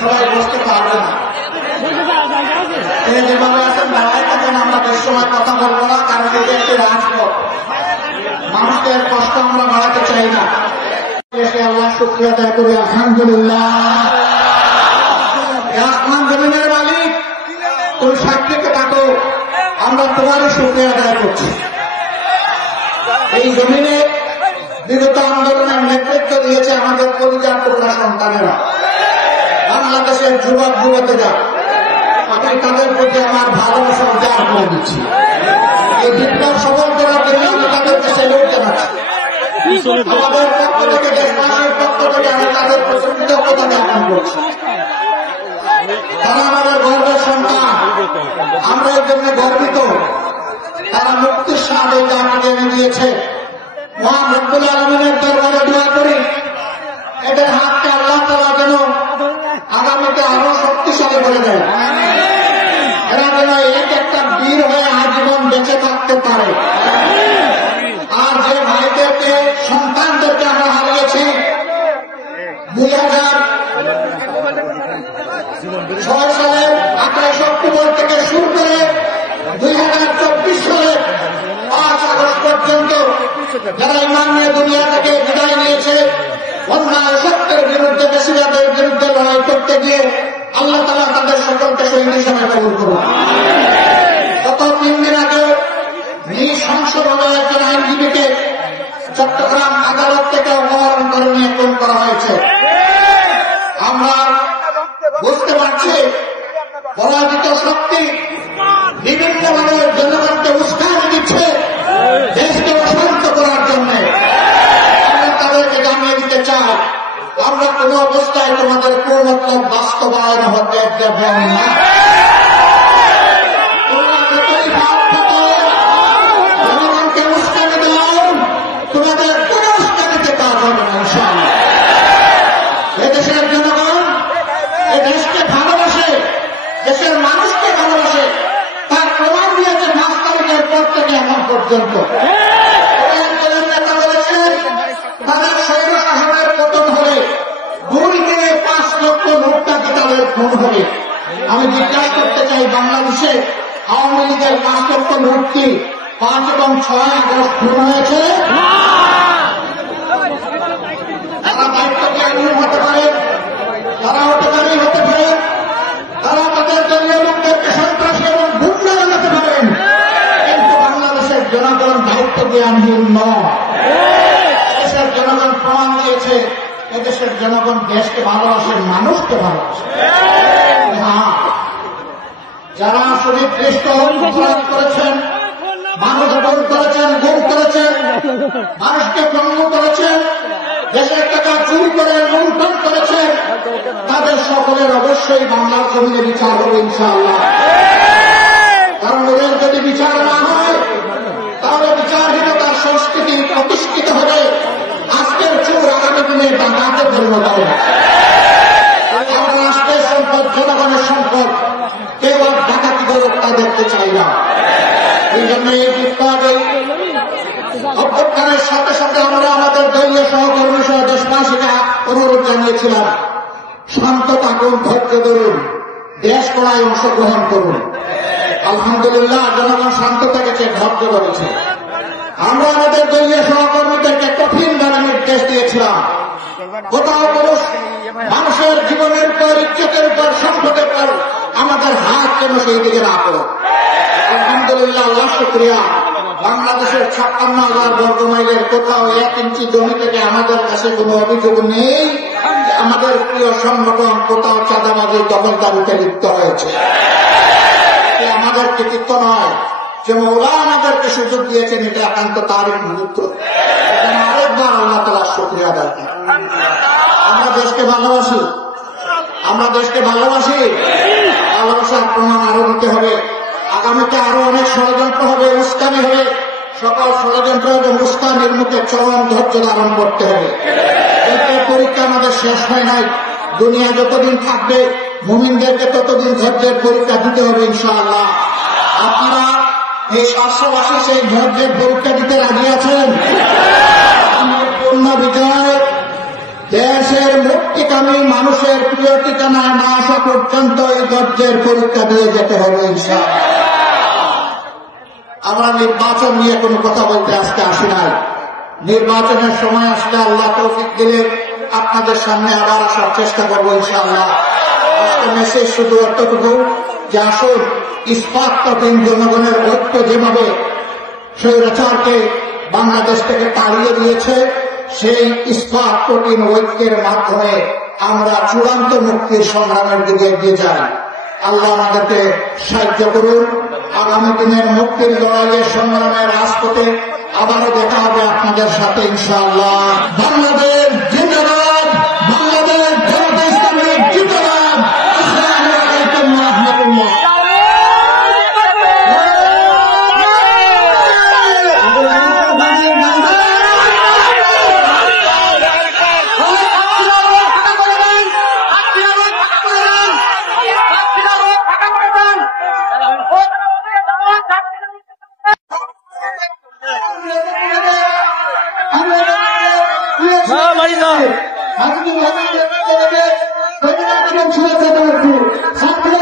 সবাই বসতে পারবে না। তিনি যেভাবে আছেন দাঁড়ায় থাকেন, আমরা বেশ সময় কথা বলবো না, কারণ এটি একটি রাজপথ, মানুষকে কষ্ট আমরা বাড়াতে চাই না। আল্লাহ শুকরিয়া আদায় করি, আলহামদুলিল্লাহ। আসমান জমিনের মালিক, তুমি সাক্ষীকে থাকো, আমরা তোমারই শুকরিয়া আদায় করছি। এই জমিনে বিগত আন্দোলনের নেতৃত্ব দিয়েছে আমাদের পরিবার টুকরা সন্তানেরা, বাংলাদেশের যুবক যুবতীরা। আমি তাদের প্রতি আমার ভালোবাসা উজাড় করে দিচ্ছি। এই বিপ্লব সফল করার জন্য আমি তাদেরকে সেলুট জানাচ্ছি। আমাদের পক্ষ থেকে, দেশবাসীর পক্ষ থেকে আমি তাদের প্রতি কৃতজ্ঞতা জ্ঞাপন করছি। তারা আমাদের গর্বের সন্তান, আমরা এর জন্য গর্বিত। তারা মুক্তির স্বাদ এই জাতিকে এনে দিয়েছে। মহান রব্বুল আলামিনের দরবারে দোয়া করি, এদের হাতকে আল্লাহ তাআলা যেন আগামীতে আরো শক্তিশালী করে দেয়। এরা যেন এক একটা বীর হয়ে আজীবন বেঁচে থাকতে পারে। আর যে ভাইদেরকে, সন্তানদেরকে আমরা হারিয়েছি 2006 সালের 28 অক্টোবর থেকে শুরু করে 2024 সালের 5 আগস্ট পর্যন্ত যারা ইমান নিয়ে দুনিয়া থেকে বিদায় নিয়েছে, অন্যায় সত্যের বিরুদ্ধে, বেশিরভাগের বিরুদ্ধে লড়াই করতে গিয়ে আল্লাহ তাআলা তাদের সকলকে শহীদ হিসেবে কবুল করুন। গত 3 দিন আগে নৃশংসভাবে একজন আইনজীবীকে চট্টগ্রাম আদালত থেকে অপহরণ করে নিয়ে খুন করা হয়েছে। আমরা বুঝতে পারছি পরাজিত শক্তি বিভিন্নভাবে জনগণকে উস্কানি দিচ্ছে দেশকে অশান্ত করার জন্য। আমরা তাদেরকে জানিয়ে দিতে চাই, আমরা কোন অবস্থায় তোমাদের পূর্ণত্ব বাস্তবায়ন হতে দেবেন না। জনগণকে উস্কানি দাও, তোমাদের কোন উস্কানিতে কাজ হবে না ইনশাআল্লাহ। এদেশের জনগণ এই দেশকে ভালোবাসে, দেশের মানুষকে ভালোবাসে, তার প্রমাণ দিয়েছে 5 তারিখের পর থেকে এখন পর্যন্ত। নেতা বলেছেন তাদের স্বৈর শাসনের পতন হলে 2 থেকে 5 লক্ষ মুক্তাকে তাদের খুন হবে। আমি জিজ্ঞাসা করতে চাই, বাংলাদেশে আওয়ামী লীগের 5 লক্ষ মুক্তি 5 এবং 6 আগস্ট খুন হয়েছে? তারা দায়িত্বজ্ঞানী হতে পারে, তারা অপরাধী হতে পারে, তারা তাদের দলীয় লোকদেরকে সন্ত্রাসী এবং গুন্ডা বানাতে পারেন, কিন্তু বাংলাদেশের জনগণ দায়িত্বজ্ঞানহীন নয়। দেশের জনগণ প্রমাণ দিয়েছে, এদেশের জনগণ দেশকে ভালোবাসে, মানুষকে ভালোবাসে। হ্যাঁ, যারা সুনির্দিষ্ট অপরাধ করেছেন, মানুষ খুন করেছেন, গুম করেছেন, মানুষকে পঙ্গ করেছেন, দেশের টাকা চুরি করে লুণ্ঠন করেছেন, তাদের সকলের অবশ্যই বাংলার জমিনে বিচার হবে ইনশাআল্লাহ। কারণ ওদের যদি বিচার না হয় তাহলে বিচারহীনতার সংস্কৃতি প্রতিষ্ঠিত হবে, আজকের চোর আগামী দিনে ডাকাতের পরিণত হবে। আমরা রাষ্ট্রের সম্পদ, জনগণের সম্পদ, কেউ আর ডাকাতি করুক তা দেখতে চাই না। এই জন্য এই বিপ্লবের অভ্যুত্থানের সাথে সাথে আমরা আমাদের দলীয় সহকর্মী সহ দেশবাসীকে অনুরোধ জানিয়েছিলাম, শান্ত থাকুন, ধৈর্য ধরুন, দেশ গড়ায় অংশগ্রহণ করুন। আলহামদুলিল্লাহ, জনগণ শান্ত থেকেছে, ধৈর্য ধরেছে। আমরা আমাদের দলীয় সহকর্মীদেরকে কঠিনভাবে নির্দেশ দিয়েছিলাম, কোথাও মানুষের জীবনের উপর, ইজ্জতের উপর, সম্পদের উপর আমাদের হাত যেন সেই দিকে না করো। আলহামদুলিল্লাহ, আল্লাহ শুকরিয়া, বাংলাদেশের 56,000 বর্গমাইলের কোথাও 1 ইঞ্চি জমি থেকে আমাদের কাছে কোনো অভিযোগ নেই আমাদের প্রিয় সংগঠন কোথাও চাঁদাবাজি, দখলদারিতে লিপ্ত হয়েছে। আমাদের কৃতিত্ব নয়, যে মওলা আমাদেরকে সুযোগ দিয়েছেন, এটা একান্ত তারই কৃতিত্ব। আরেকবার আল্লাহ তাআলার শুকরিয়া আদায় করি। আমরা দেশকে ভালোবাসি, আমরা দেশকে ভালোবাসি, ভালোবাসার প্রমাণ আরো দিতে হবে। আগামীতে আরো অনেক ষড়যন্ত্র হবে, উস্কানি হবে। সকল ষড়যন্ত্র এবং উস্কানির মুখে চরম ধৈর্য ধারণ করতে হবে। পরীক্ষা আমাদের শেষ হয় নাই, দুনিয়া যতদিন থাকবে মুমিনদেরকে ততদিন ধৈর্যের পরীক্ষা দিতে হবে ইনশাআল্লাহ। আপনারা এই 700 সেই ধৈর্যের পরীক্ষা দিতে রাজি আছেন? আমার পূর্ণ বিজয় দেশের মুক্তিকামী মানুষের প্রিয় ঠিকানায় না আসা পর্যন্ত এই ধৈর্যের পরীক্ষা দিয়ে যেতে হবে ইনশাআল্লাহ। আমরা নির্বাচন নিয়ে কোনো কথা বলতে আজকে আসি নাই। নির্বাচনের সময় আসলে আল্লাহ তৌফিক দিলে আপনাদের সামনে আবার আসার চেষ্টা করবো ইনশাআল্লাহ। আজকে মেসেজ শুধু এতটুকু যে আসুন ইস্পাতহীন জনগণের ঐক্য যেভাবে স্বৈরাচারকে বাংলাদেশ থেকে তাড়িয়ে দিয়েছে, সেই ইস্পাতহীন ঐক্যের মাধ্যমে আমরা চূড়ান্ত মুক্তির সংগ্রামের দিকে এগিয়ে যাই। আল্লাহ আমাদেরকে সাহায্য করুন। আগামী দিনের মুক্তির লড়াইয়ের সংগ্রামের রাজপথে আবারও দেখা হবে আপনাদের সাথে ইনশাআল্লাহ। বাংলাদেশ জিন্দাবাদ, বাংলাদেশ জামাতে ইসলামী জিন্দাবাদ। আসসালামু আলাইকুম ওয়া রাহমাতুল্লাহ। ছাত্র